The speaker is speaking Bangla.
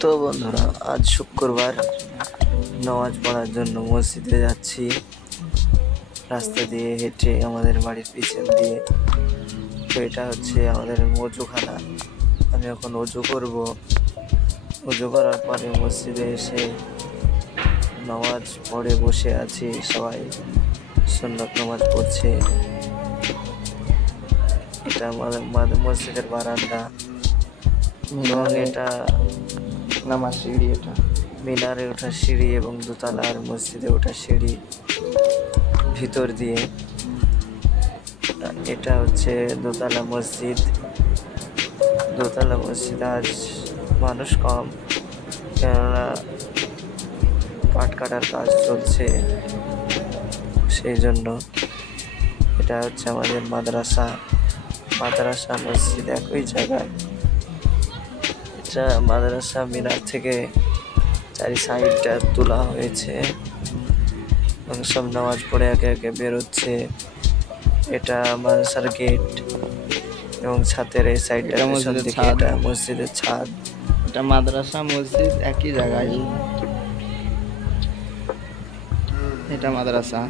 তো বন্ধুরা, আজ শুক্রবার নামাজ পড়ার জন্য মসজিদে যাচ্ছি। রাস্তা দিয়ে হেঁটে আমাদের বাড়ির পিছন দিয়ে। তো এটা হচ্ছে আমাদের অজুখানা। আমি এখন অজু করব। অজু করার পরে মসজিদে এসে নামাজ পড়ে বসে আছি। সবাই সুন্নত নামাজ পড়ছে। এটা আমাদের মসজিদের বারান্দা এবং এটা নামাজ সিঁড়ি। এটা মিনারে ওঠা সিঁড়ি এবং দোতলার মসজিদে ওঠা সিঁড়ি ভিতর দিয়ে। এটা হচ্ছে দোতলা মসজিদ। দোতলা মসজিদ আজ মানুষ কম, কেননা কাঠ কাটার কাজ চলছে, সেই জন্য। এটা হচ্ছে আমাদের মাদ্রাসা মসজিদ একই জায়গায়। এটা মাদ্রাসা মিনার থেকে চারি সাইডটা তোলা হয়েছে এবং সব নামাজ পড়ে একে একে বেরোচ্ছে। এটা মাদ্রাসার গেট এবং ছাদের এই সাইডটা এটা মসজিদের ছাদ। এটা মাদ্রাসা মসজিদ একই জায়গায়। এটা মাদ্রাসা।